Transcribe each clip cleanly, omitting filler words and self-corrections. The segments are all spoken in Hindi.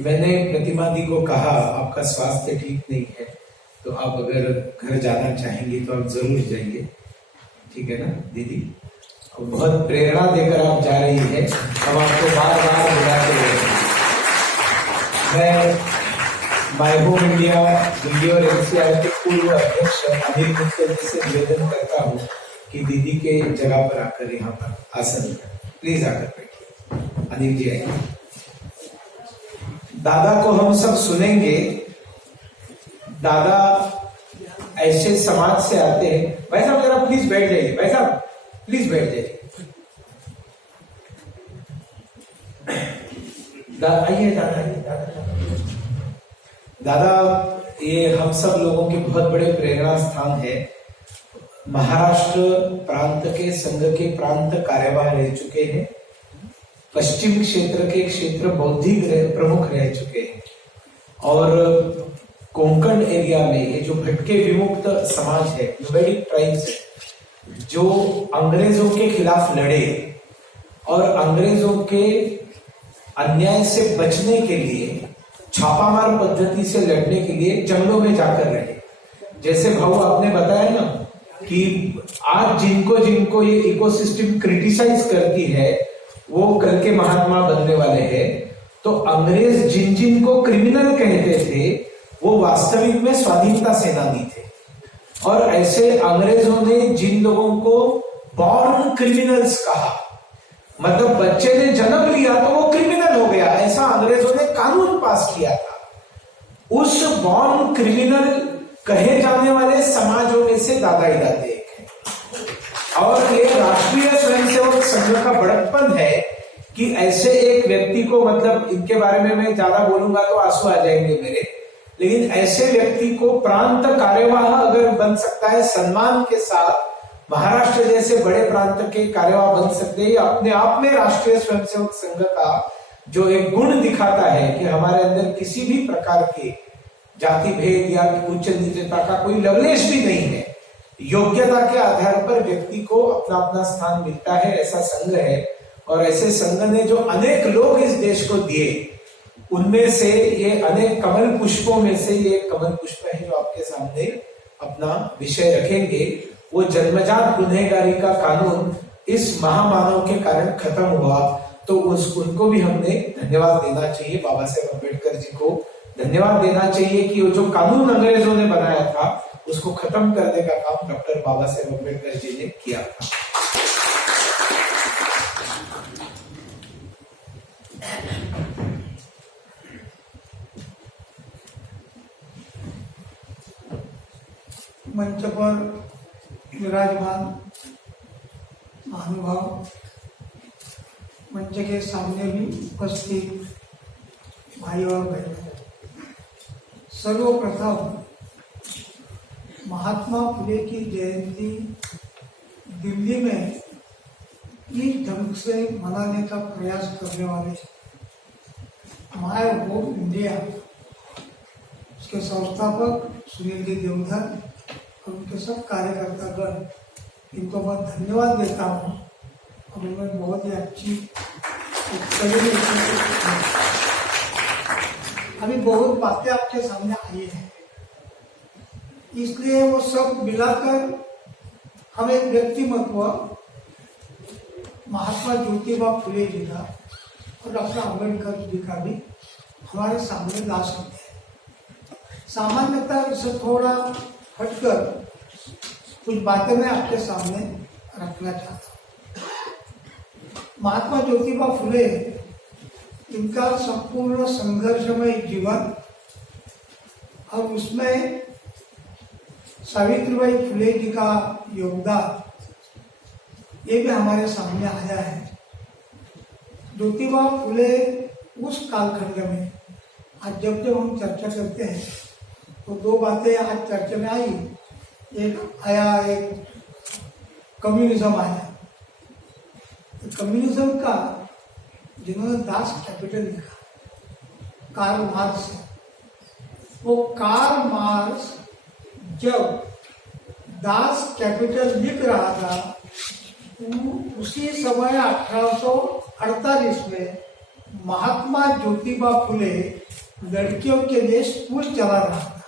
मैंने प्रतिमा दी को कहा आपका स्वास्थ्य ठीक नहीं है, तो आप अगर घर जाना चाहेंगी तो आप जरूर जाइए, ठीक है ना दीदी। बहुत प्रेरणा देकर आप जा रही है, हम आपको बार बार बुलाते हैं। मैं माय होम इंडिया दिल्ली और एनसीआर के पूर्व अध्यक्ष अनिल मित्तल जी से निवेदन करता हूँ कि दीदी के जगह पर आकर यहाँ पर आसन प्लीज आकर बैठिए। अनिल जी आइए। दादा को हम सब सुनेंगे। दादा ऐसे समाज से आते हैं। भाई साहब जरा प्लीज बैठ जाइए, भाई साहब प्लीज बैठ जाइए। आइए दादा, ये हम सब लोगों के बहुत बड़े प्रेरणा स्थान है। महाराष्ट्र प्रांत के संघ के प्रांत कार्यवाह रह चुके हैं, पश्चिम क्षेत्र के क्षेत्र बौद्धिक प्रमुख रह चुके हैं, और कोंकण एरिया में ये जो भटके विमुक्त समाज है, नोमैडिक ट्राइब्स है, जो अंग्रेजों के खिलाफ लड़े और अंग्रेजों के अन्याय से बचने के लिए छापामार पद्धति से लड़ने के लिए जंगलों में जाकर रहे। जैसे भाऊ आपने बताया ना कि आज जिनको जिनको ये इकोसिस्टम क्रिटिसाइज करती है वो कल के महात्मा बनने वाले हैं। तो अंग्रेज जिन जिन को क्रिमिनल कहते थे वो वास्तविक में स्वाधीनता सेनानी थे, और ऐसे अंग्रेजों ने जिन लोगों को बॉर्न क्रिमिनल्स कहा, मतलब बच्चे ने जन्म लिया तो वो क्रिमिनल हो गया, ऐसा अंग्रेजों ने कानून पास किया था। उस बॉर्न क्रिमिनल कहे जाने वाले समाजों में से दादा इलाते एक है। और ये राष्ट्रीय स्वयंसेवक संघ का बड़प्पन है कि ऐसे एक व्यक्ति को, मतलब इनके बारे में मैं ज्यादा बोलूंगा तो आंसू आ जाएंगे मेरे, लेकिन ऐसे व्यक्ति को प्रांत कार्यवाह अगर बन सकता है सम्मान के साथ, महाराष्ट्र जैसे बड़े प्रांत के कार्यवाह बन सकते हैं, अपने आप में राष्ट्रीय स्वयंसेवक संघ का जो एक गुण दिखाता है कि हमारे अंदर किसी भी प्रकार के जाति भेद या उच्च नीचता का कोई लवलेश भी नहीं है। योग्यता के आधार पर व्यक्ति को अपना अपना स्थान मिलता है, ऐसा संघ है। और ऐसे संघ ने जो अनेक लोग इस देश को दिए, उनमें से ये अनेक कमल पुष्पों में से ये कमल पुष्प है जो आपके सामने अपना विषय रखेंगे। वो जन्मजात गुनहगारी का कानून इस महामानव के कारण खत्म हुआ, तो उनको भी हमने धन्यवाद देना चाहिए। बाबा साहेब अम्बेडकर जी को धन्यवाद देना चाहिए कि वो जो कानून अंग्रेजों ने बनाया था उसको खत्म करने का काम डॉक्टर बाबा साहेब अम्बेडकर जी ने किया था। मंच पर विराजमान महानुभाव, मंच के सामने भी उपस्थित भाई और बहनों, सर्वप्रथम महात्मा फुले की जयंती दिल्ली में इस ढंग से मनाने का प्रयास करने वाले माय होम इंडिया उसके संस्थापक सुनील जी देवधर और उनके सब कार्यकर्तागण, इनको बहुत धन्यवाद देता हूँ। और उन्होंने बहुत ही अच्छी अभी बहुत बातें आपके सामने आई हैं, इसलिए वो सब मिलाकर हम एक व्यक्तिमत्व महात्मा ज्योतिबा फुले जी का और डॉक्टर अम्बेडकर जी का भी हमारे सामने ला सकते हैं। सामान्यतः इससे थोड़ा हटकर कुछ बातें मैं आपके सामने रखना चाहता हूँ। महात्मा ज्योतिबा फुले, इनका संपूर्ण संघर्षमय जीवन और उसमें सावित्रीबाई फुले जी का योगदान, ये भी हमारे सामने आया है। ज्योतिबा फुले उस कालखंड में, आज जब जब हम चर्चा करते हैं तो दो बातें आज चर्चा में आई। एक आया, एक कम्युनिज्म आया। कम्युनिज्म का जिन्होंने दास कैपिटल लिखा, कार्ल मार्क्स है, वो कार्ल मार्क्स जब दास कैपिटल लिख रहा था उसी समय 1848 में महात्मा ज्योतिबा फुले लड़कियों के लिए स्कूल चला रहा था।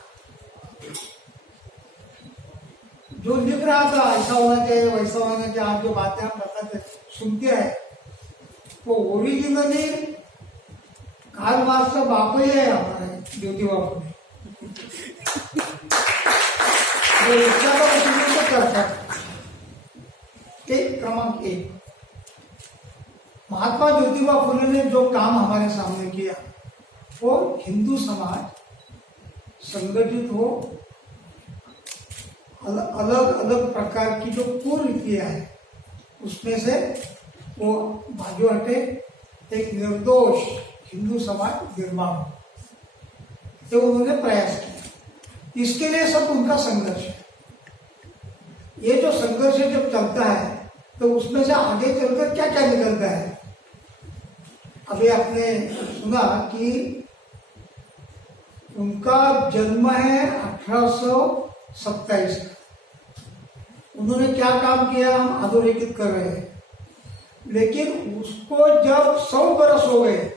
जो लिख रहा था ऐसा होना चाहिए वैसा होना चाहिए, आप जो बातें हम बताते सुनते हैं, वो ओरिजिनली कार्ल मार्क्स का बाप ही है हमारे ज्योतिबा फुले। वो इसका तो उसी करता। क्रमांक 1, महात्मा ज्योतिबा फुले ने जो काम हमारे सामने किया वो हिंदू समाज संगठित हो, अलग अलग प्रकार की जो कुरीतियां है उसमें से वो भागी हटे, एक निर्दोष हिंदू समाज निर्माण हो, तो उन्होंने प्रयास किया। इसके लिए सब उनका संघर्ष है। ये जो संघर्ष जब चलता है तो उसमें से आगे चलकर क्या क्या निकलता है। अभी आपने सुना कि उनका जन्म है 1827 का। उन्होंने क्या काम किया हम अधोरेखित कर रहे हैं, लेकिन उसको जब 100 बरस हो गए,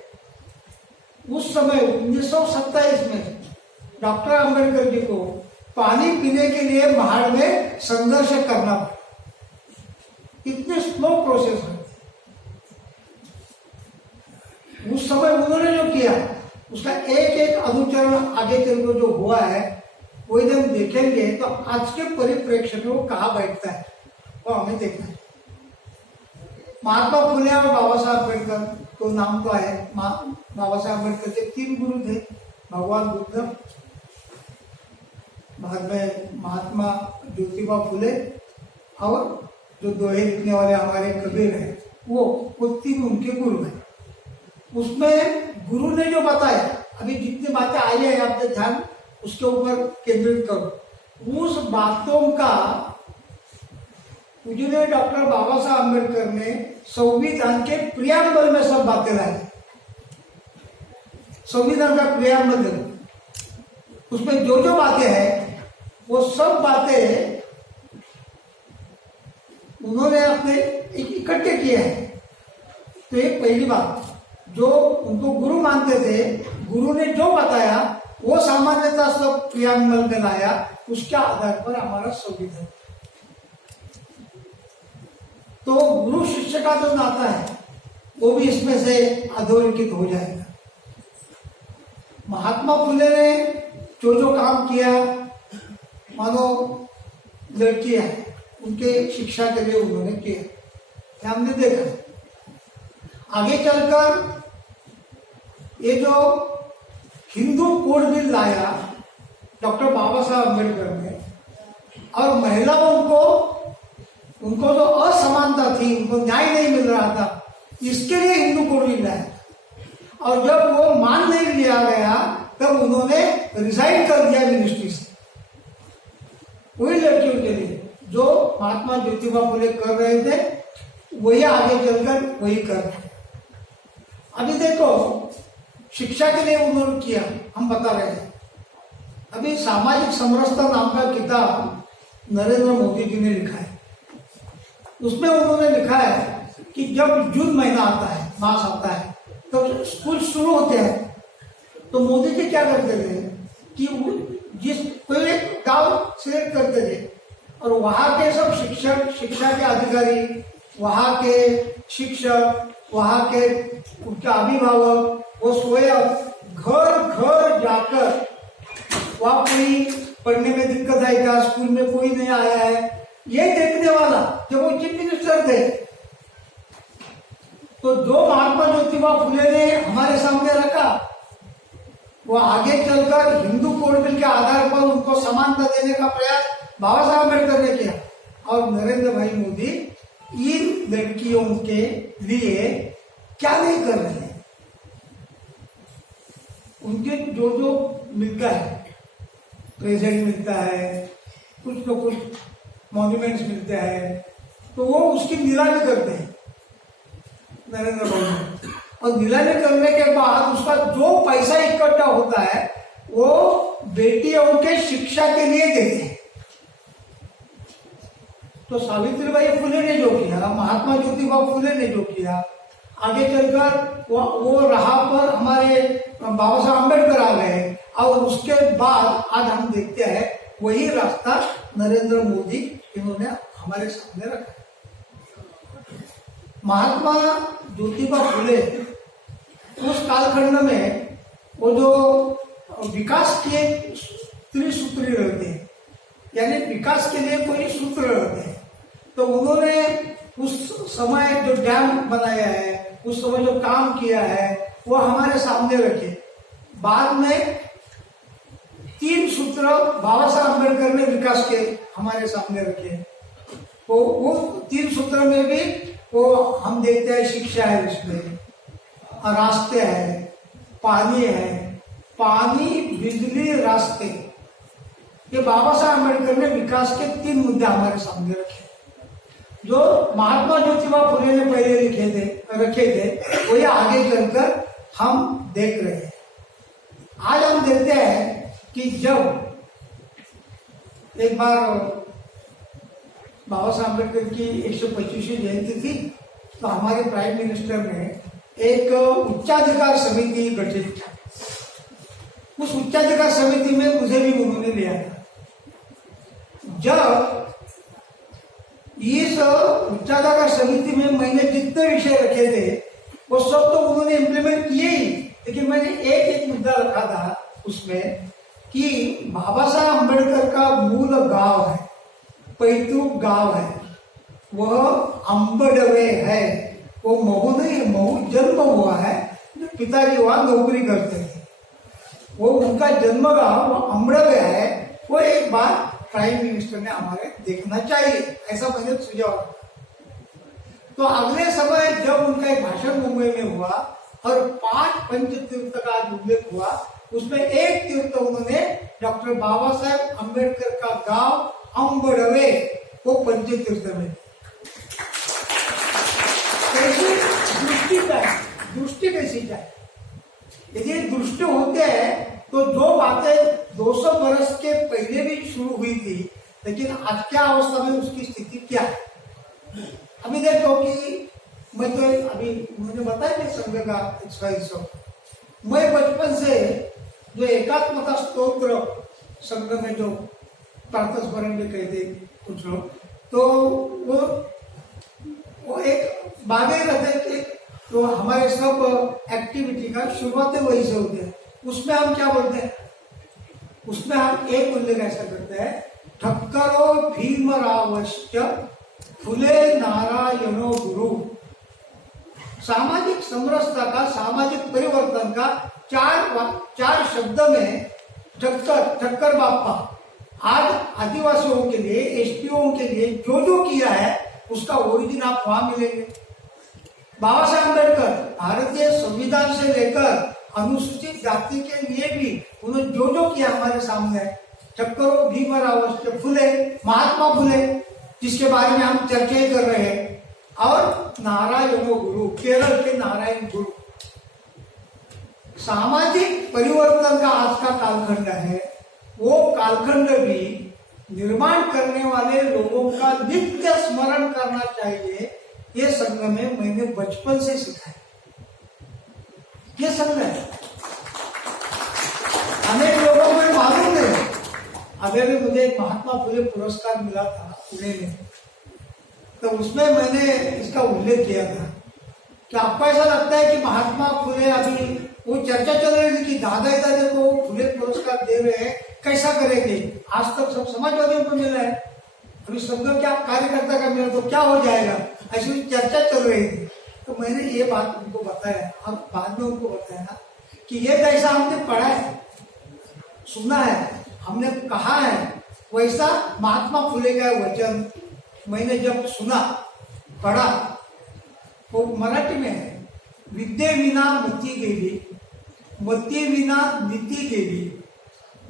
उस समय 1927 में डॉक्टर अंबेडकर जी को पानी पीने के लिए महाड़ में संघर्ष करना पड़ा। इतने स्लो प्रोसेस है। उस समय उन्होंने जो किया उसका एक एक अनुचरण आगे चलकर जो हुआ है वो यदि हम देखेंगे तो आज के परिप्रेक्ष्य में वो कहाँ बैठता है वो हमें देखना है। महात्मा फुले और बाबा साहब अम्बेडकर तो नाम तो है। बाबा साहब अम्बेडकर के 3 गुरु थे, भगवान बुद्ध, बाद में महात्मा ज्योतिबा फुले और जो दोहे लिखने वाले हमारे कबीर हैं, वो 3 उनके गुरु हैं। उसमें गुरु ने जो बताया, अभी जितनी बातें आई है आपने ध्यान उसके ऊपर केंद्रित करो। उस बातों का मुझे डॉक्टर बाबा साहब अम्बेडकर ने संविधान के प्रियम्बल में सब बातें लाई। संविधान का प्रियम्बल, उसमें जो जो बातें हैं वो सब बातें उन्होंने अपने इकट्ठे किए हैं। तो एक पहली बात, जो उनको गुरु मानते थे, गुरु ने जो बताया वो सामान्यतः सब प्रियम्बल में लाया, उसके आधार पर हमारा संविधान। तो गुरु शिष्य का जो नाता है वो भी इसमें से अधोरेखित हो जाएगा। महात्मा फुले ने जो जो काम किया, मानो लड़कियां उनके शिक्षा के लिए उन्होंने किया, हमने देखा। आगे चलकर ये जो हिंदू कोड बिल लाया डॉक्टर बाबा साहब अम्बेडकर ने, और महिलाओं को उनको जो असमानता थी, उनको न्याय नहीं मिल रहा था, इसके लिए हिंदू कोड बिल लाया। और जब वो मान नहीं लिया गया तब उन्होंने रिजाइन कर दिया मिनिस्ट्री से। वही लड़कियों के लिए जो महात्मा ज्योतिबा फुले कर रहे थे वही आगे चलकर वही कर रहे हैं। अभी देखो शिक्षा के लिए उन्होंने किया, हम बता रहे हैं। अभी सामाजिक समरसता नाम का किताब नरेंद्र मोदी जी ने लिखा है। उसमें उन्होंने लिखा है कि जब जून महीना आता है, मास आता है, तो स्कूल शुरू होते हैं, तो मोदी जी क्या करते थे कि जिस कोई गांव सिलेक्ट करते थे और वहां के सब शिक्षक, शिक्षा के अधिकारी, वहां के शिक्षक, वहां के उनके अभिभावक, वो स्वयं घर घर जाकर वहां कोई पढ़ने में दिक्कत आएगा, स्कूल में कोई नहीं आया है, ये देखने वाला जब वो चीफ मिनिस्टर थे। तो जो महात्मा ज्योतिबा फुले ने हमारे सामने रखा वो आगे चलकर हिंदू कोड बिल के आधार पर उनको समानता देने का प्रयास बाबा साहब अम्बेडकर ने किया। और नरेंद्र भाई मोदी इन लड़कियों के लिए क्या नहीं कर रहे हैं। उनके जो जो मिलता है, प्रेजेंट मिलता है, कुछ तो कुछ मॉन्यूमेंट्स मिलते हैं, तो वो उसकी नीलामी करते हैं नरेंद्र मोदी। और नीलामी करने के बाद उसका जो पैसा इकट्ठा होता है वो बेटियों के शिक्षा के लिए देते हैं। तो सावित्रीबाई फुले ने जो किया, महात्मा ज्योतिबा फुले ने जो किया, आगे चलकर वो राह पर हमारे बाबा साहब अम्बेडकर आ गए, और उसके बाद आज हम देखते हैं वही रास्ता नरेंद्र मोदी इन्होंने हमारे सामने रखा। महात्मा ज्योतिबा फुले उस कालखंड में वो जो विकास के त्रिसूत्री रहते हैं, यानी विकास के लिए कोई सूत्र रहते हैं, तो उन्होंने उस समय जो डैम बनाया है, उस समय जो काम किया है, वो हमारे सामने रखे। बाद में 3 सूत्र बाबा साहब अम्बेडकर ने विकास के हमारे सामने रखे। वो 3 सूत्र में भी वो हम देखते हैं शिक्षा है, उसमें रास्ते है, पानी बिजली रास्ते, ये बाबा साहब अम्बेडकर ने विकास के 3 मुद्दे हमारे सामने रखे, जो महात्मा ज्योतिबा फुले ने पहले रखे थे, वही आगे चलकर हम देख रहे हैं। आज हम देखते हैं कि जब एक बार बाबा साहब अम्बेडकर की 125वीं जयंती थी, तो हमारे प्राइम मिनिस्टर ने एक उच्चाधिकार समिति गठित की। उस उच्चाधिकार समिति में मुझे भी उन्होंने लिया था। जब इस उच्चाधिकार समिति में मैंने जितने विषय रखे थे वो सब तो उन्होंने इम्प्लीमेंट किए ही, लेकिन मैंने एक मुद्दा रखा था उसमें कि बाबा साहब अम्बेडकर का मूल गांव है, पैतृक गांव है, वह अम्बडवे है, वो महू नहीं है, महू जन्म हुआ है, जो पिताजी वहां नौकरी करते थे, वो उनका जन्म गांव वो अम्बडवे है। वो एक बार प्राइम मिनिस्टर ने हमारे देखना चाहिए, ऐसा मैंने सुझाव। तो अगले समय जब उनका एक भाषण मुंबई में हुआ और 5 पंचतीर्थ का उल्लेख हुआ, उसमें एक तीर्थ उन्होंने डॉक्टर बाबा साहेब अम्बेडकर का गांव अम्बडवे वो पंचतीर्थ में। कैसी दृष्टि कैसी जाए? यदि दृष्टि होते हैं तो जो बातें 200 वर्ष के पहले भी शुरू हुई थी, लेकिन आज क्या अवस्था में उसकी स्थिति क्या है? अभी देखो कि मैं तो अभी मुझे बताया कि संघ का हिस्सा, मैं बचपन से जो एकात्मता स्तोत्र संघ में जो प्रातः स्मरण में कहते कुछ लोग, तो वो एक बागे रहते कि तो हमारे सब एक्टिविटी का शुरुआत वही से होती है। उसमें हम क्या बोलते हैं? उसमें हम एक उल्लेख ऐसा करते हैं, ठक्करो भीमरावश्च फुले नारायणो गुरु। सामाजिक समरसता का, सामाजिक परिवर्तन का 4 शब्द में ठक्कर बापा आज आदिवासियों के लिए, एसटीओ के लिए जो किया है उसका ओरिजिन आप वहां मिलेंगे। बाबा साहब अम्बेडकर भारतीय संविधान से लेकर अनुसूचित जाति के लिए भी उन्होंने जो किया हमारे सामने है। ठक्करो भीमराव फुले, महात्मा फुले जिसके बारे में हम चर्चा कर रहे हैं, और नारायणो गुरु, केरल के नारायण गुरु। सामाजिक परिवर्तन का आज का कालखंड है, वो कालखंड भी निर्माण करने वाले लोगों का नित्य स्मरण करना चाहिए। ये संघ में मैंने बचपन से सीखा है। ये संघ है, अनेक लोगों को मालूम नहीं। अभी मुझे एक महात्मा फुले पुरस्कार मिला था पुणे में, तो उसमें मैंने इसका उल्लेख किया था कि आपको ऐसा लगता है कि महात्मा फुले, अभी वो चर्चा चल रही थी कि दादा दादा को फुले पुरस्कार दे रहे हैं, कैसा करेंगे? आज तक सब समाजवादियों को मिला है, अभी संघ क्या कार्यकर्ता का मिला तो क्या हो जाएगा, ऐसी चर्चा चल रही थी। तो मैंने ये बात उनको बताया और बाद में उनको बताया कि ये कैसा हमने पढ़ा है, सुना है, हमने कहा है, वैसा महात्मा फुले का वचन मैंने जब सुना, पढ़ा, वो मराठी में है, विद्ये विना मती गेली, मती विना नीति गेली,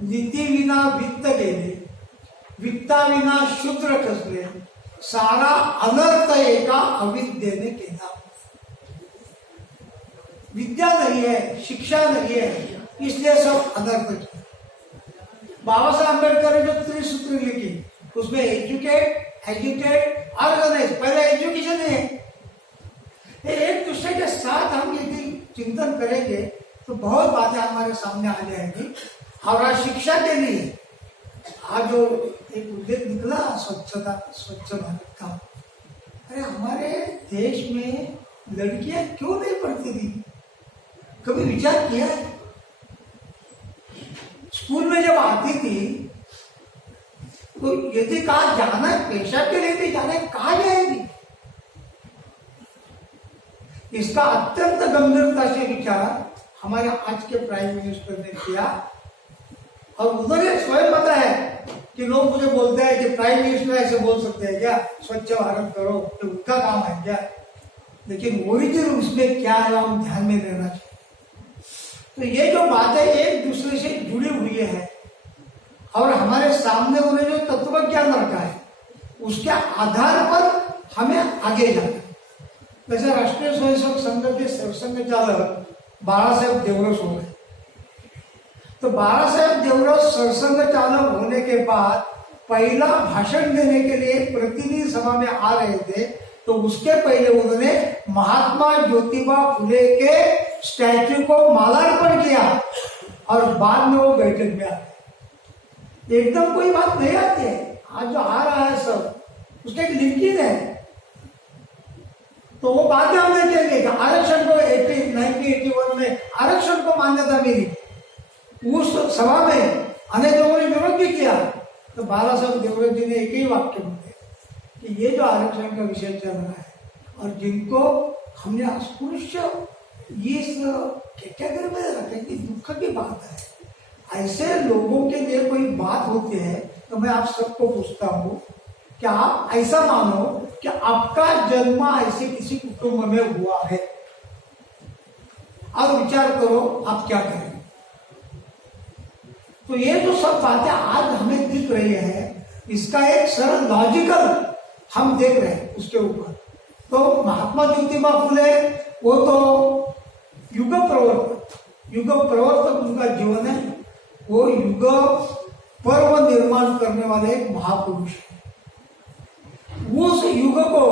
नीति विना वित्त गेले, वित्ता विना शूद्र कसले, सारा अनर्थ एका अविद्येने केला। विद्या नहीं है, शिक्षा नहीं है, इसलिए सब अनर्थ किया। बाबा साहब अम्बेडकर ने जो त्रिसूत्री लिखी, उसमें एजुकेट, एजुकेट, ऑर्गेनाइज, पहले एजुकेशन है। एक दूसरे के साथ हम यदि चिंतन करेंगे तो बहुत बातें हमारे सामने आ जाएंगी। और आज शिक्षा के लिए आज जो एक उल्लेख निकला स्वच्छता, स्वच्छ भारत का, अरे हमारे देश में लड़कियां क्यों नहीं पढ़ती थी? कभी विचार किया है? स्कूल में जब आती थी तो यदि कहा जाना है, पेशा के लिए भी जाना है, कहा जाएगी? इसका अत्यंत गंभीरता से विचार हमारे आज के प्राइम मिनिस्टर ने किया। और उन्होंने स्वयं पता है कि लोग मुझे बोलते हैं कि प्राइम मिनिस्टर ऐसे बोल सकते हैं क्या, स्वच्छ भारत करो, तो उनका काम है क्या? लेकिन ओरिजिन उसमें क्या है हम ध्यान में लेना चाहिए। तो ये जो बातें एक दूसरे से जुड़ी हुई है और हमारे सामने उन्हें जो तत्व ज्ञान रखा है उसके आधार पर हमें आगे जाना है। जैसे राष्ट्रीय स्वयंसेवक संघ के सरसंघ चालक बाला साहेब देवरस हो गए, तो बाला साहेब देवरस सरसंघ चालक होने के बाद पहला भाषण देने के लिए प्रतिनिधि सभा में आ रहे थे, तो उसके पहले उन्होंने महात्मा ज्योतिबा फुले के स्टैच्यू को मालार्पण किया और बाद में वो बैठक में आ गए। एकदम कोई बात नहीं आती है, आज जो आ रहा है सब उसका एक लिंकिंग है। तो वो बाद में हम देखेंगे कि आरक्षण को 1981 में आरक्षण को मान्यता मिली, उस सभा में अनेक लोगों ने विरोध भी किया। तो बाला साहब देवरस जी ने एक ही वाक्य बोले कि ये जो आरक्षण का विषय चल रहा है और जिनको हमने अस्पृश्य इस कैटेगरी में रखे, कि दुख की बात है। ऐसे लोगों के लिए कोई बात होती है तो मैं आप सबको पूछता हूँ, क्या आप ऐसा मानो कि आपका जन्म ऐसे किसी कुटुंब में हुआ है, और विचार करो आप क्या करें? तो ये जो सब बातें आज हमें दिख रही है, इसका एक सरल लॉजिकल हम देख रहे हैं उसके ऊपर। तो महात्मा ज्योतिबा फुले वो तो युग प्रवर्तक उनका जीवन है, वो युग पर्व निर्माण करने वाले एक महापुरुष है। उस युग को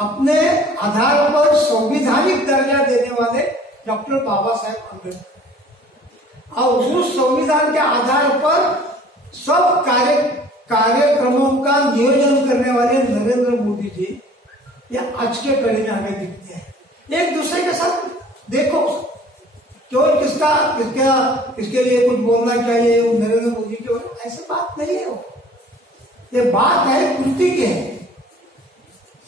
अपने आधार पर संवैधानिक दर्जा देने वाले डॉक्टर बाबा साहेब अम्बेडकर, और उस संविधान के आधार पर सब कार्यक्रमों का नियोजन करने वाले नरेंद्र मोदी जी, ये आज के कड़ी में हमें दिखते हैं। एक दूसरे के साथ देखो, केवल किसके लिए कुछ बोलना चाहिए वो नरेंद्र मोदी के, ऐसी बात नहीं है। ये बात है कृति की है,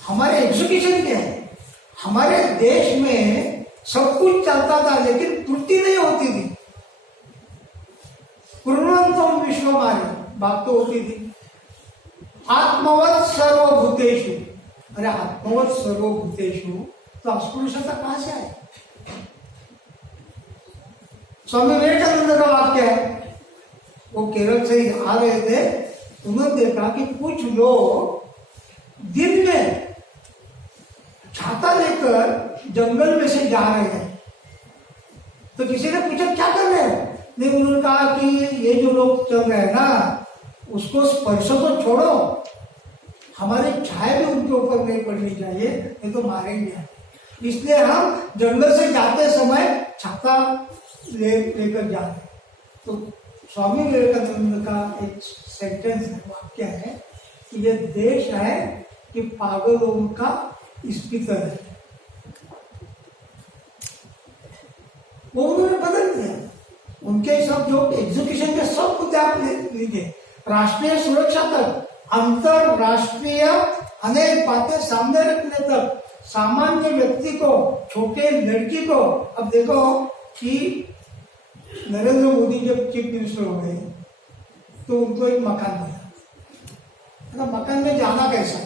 हमारे एजुकेशन के है। हमारे देश में सब कुछ चलता था लेकिन पूर्ति नहीं होती थी। कुर्वन्तु विश्वमार्य बात तो होती थी। आत्मवत् सर्वभूतेषु, अरे आत्मवत् सर्वभूतेषु तो अस्पृश्यता कहां से आए? स्वामी विवेकानंद का वाक्य है, वो केरल से आ रहे थे, उन्होंने देखा कि कुछ लोग दिन में छाता लेकर जंगल में से जा रहे हैं। तो किसी ने पूछा क्या कर रहे हैं? नहीं, उन्होंने कहा कि ये जो लोग चल रहे हैं ना, उसको स्पर्श तो छोड़ो, हमारी छाया भी उनके ऊपर नहीं पड़नी चाहिए, नहीं तो मारेंगे। इसलिए हम जंगल से जाते समय छाता लेकर जा रहे। तो स्वामी विवेकानंद का एक सेंटेंस है, वाक्य है कि ये देश है कि पागलों का स्पीकर है। वो उन्होंने बदल दिया। उनके सब जो एजुकेशन के सब मुद्दे आप लीजिए, राष्ट्रीय सुरक्षा तक, अंतरराष्ट्रीय अनेक बातें सामने रखने तक, सामान्य व्यक्ति को, छोटे लड़की को। अब देखो कि नरेंद्र मोदी जब चीफ मिनिस्टर हो गए तो उनको एक मकान मिला। मकान में जाना कैसा,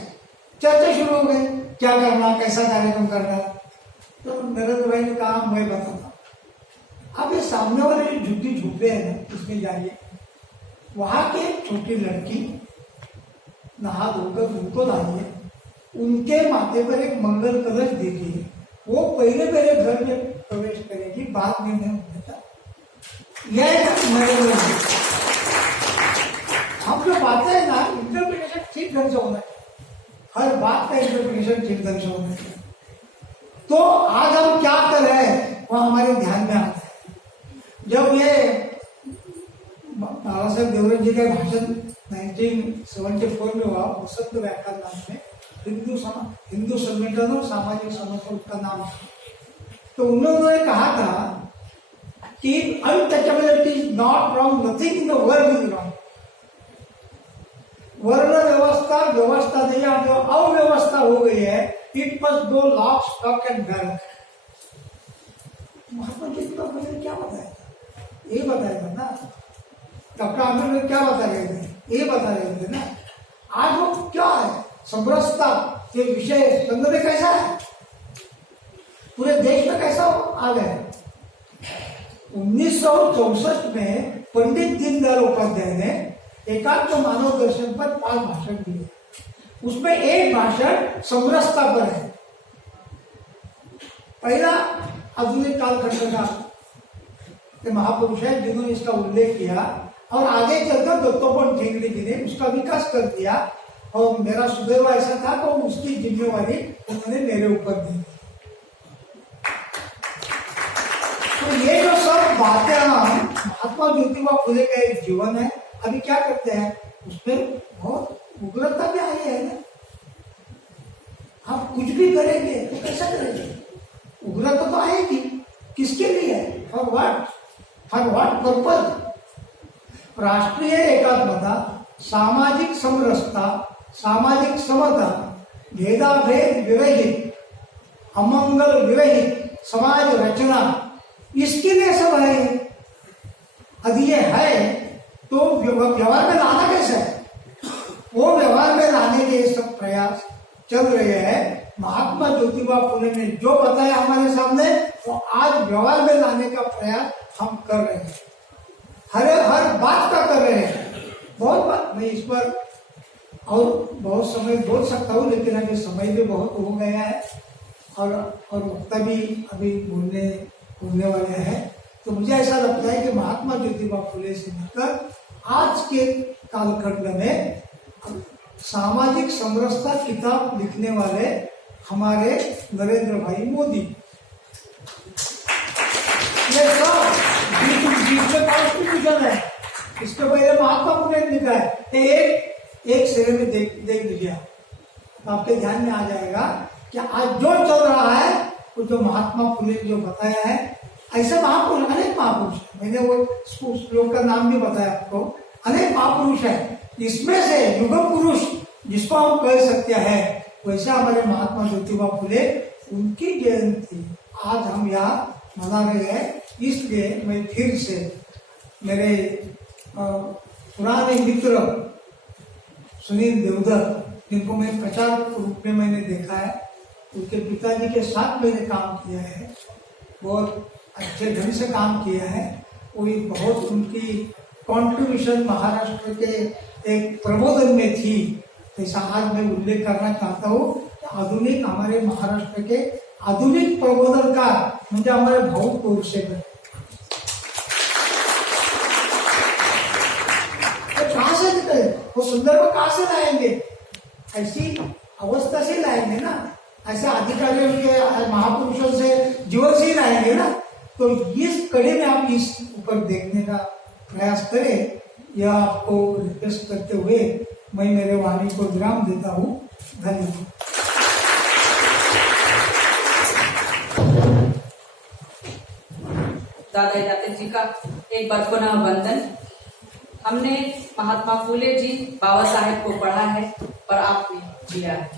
चर्चा शुरू हो गई, क्या करना, कैसा कार्यक्रम करना। तो नरेंद्र भाई ने कहा मैं बताता, आप ये सामने वाले जो झुग्गी झुग्गे हैं ना, उसमें जाइए, वहां की एक छोटी लड़की नहा धोकर उनको लाइए, उनके माथे पर एक मंगल कलश देखिए, वो पहले घर में प्रवेश करेगी, बाद में मैं देता। यह नरेंद्र मोदी। हम जो बातें है ना, इंटरप्रिटेशन ठीक दृष्टिकोण से होना चाहिए, हर बात का इंटरप्रिटेशन चिंतन से होना चाहिए। तो आज हम क्या कर रहे हैं वो हमारे ध्यान में आता है। जब ये बाबा साहेब देवरन जी का भाषण 1974 में हुआ, वसंत व्याख्यान नाम में, हिंदू संगठन और सामाजिक समस्या का नाम था। तो उन्होंने कहा था कि untouchability is not wrong, nothing in the world is wrong. वर्ण व्यवस्था व्यवस्था नहीं, जो अव्यवस्था हो गई है, it must go lock stock and barrel. Mahatma Jyotiba Phule ने क्या बताया था? ये बताया था ना। डॉक्टर आंबेडकर क्या बता रहे थे? ये बता रहे थे ना। आज वो क्या है, समरसता ये विषय संघ में कैसा है, पूरे देश में कैसा आ गया है। 1964 में पंडित दीनदयाल उपाध्याय ने एकात्म मानव दर्शन पर 5 भाषण दिए। उसमें एक भाषण समरसता पर है। पहला आधुनिक कालखंड का महापुरुष है जिन्होंने इसका उल्लेख किया, और आगे चलकर दत्तोपंत ठेंगड़ी जी ने उसका विकास कर दिया, और मेरा सुदैव ऐसा था तो उसकी जिम्मेवारी उन्होंने मेरे ऊपर दी। तो ये जो सब बातें महात्मा ज्योतिबा फुले का एक जीवन है। अभी क्या करते हैं, उसमें बहुत उग्रता भी आई है ना। हम कुछ भी करेंगे तो कैसा करेंगे, उग्रता तो आएगी। किसके लिए? For what purpose? राष्ट्रीय एकात्मता, सामाजिक समरसता, सामाजिक समता, भेदाभेद विरहित, अमंगल विरहित समाज रचना, इसके लिए सब है। यदि ये है तो व्यवहार में लाना कैसे है? वो व्यवहार में लाने के सब प्रयास चल रहे हैं। महात्मा ज्योतिबा फुले ने जो बताया हमारे सामने, वो आज व्यवहार में लाने का प्रयास हम कर रहे हैं। हर बात का कर रहे हैं। बहुत बात मैं इस पर और बहुत समय बोल सकता हूँ, लेकिन अभी समय भी बहुत हो गया है, और वक्त भी अभी बोलने वाले हैं। तो मुझे ऐसा लगता है कि महात्मा ज्योतिबा फुले से लेकर आज के कालखंड में सामाजिक समरसता किताब लिखने वाले हमारे नरेंद्र भाई मोदी, ये सब बीच में कॉन्स्टिट्यूशन है। इसके पहले महात्मा फुले ने लिखा है। एक सिरे में देख लीजिए, आपके ध्यान में आ जाएगा कि आज जो चल रहा है वो जो महात्मा फुले ने जो बताया है, ऐसे महापुरुष, अनेक महापुरुष है। मैंने वो श्लोक का नाम भी बताया आपको। अनेक महापुरुष है, इसमें से युग पुरुष जिसको हम कह सकते हैं, वैसे हमारे महात्मा ज्योतिबा फुले, उनकी जयंती आज हम यहाँ मना रहे हैं। इसलिए मैं फिर से मेरे पुराने मित्र सुनील देवधर, जिनको मैं प्रचारक रूप में मैंने देखा है, उनके पिताजी के साथ मैंने काम किया है, बहुत अच्छे ढंग से काम किया है। वही बहुत उनकी कंट्रीब्यूशन महाराष्ट्र के एक प्रबोधन में थी। ऐसा आज मैं उल्लेख करना चाहता हूँ कि आधुनिक हमारे महाराष्ट्र के आधुनिक प्रबोधनकार म्हणजे हमारे भाऊ कोरशेकर। कहाँ से निकले वो संदर्भ, कहाँ से लाएंगे? ऐसी अवस्था से लाएंगे ना, ऐसे अधिकारियों के महापुरुषों से जीवन से ही लाएंगे ना। तो इस कड़ी में आप इस ऊपर देखने का प्रयास करें, यह आपको रिक्वेस्ट करते हुए मैं मेरे वाणी को विराम देता हूँ। धन्यवाद। दादा दाते जी का एक बार पुनः वंदन। हमने महात्मा फुले जी, बाबा साहेब को पढ़ा है और आपने जिया है।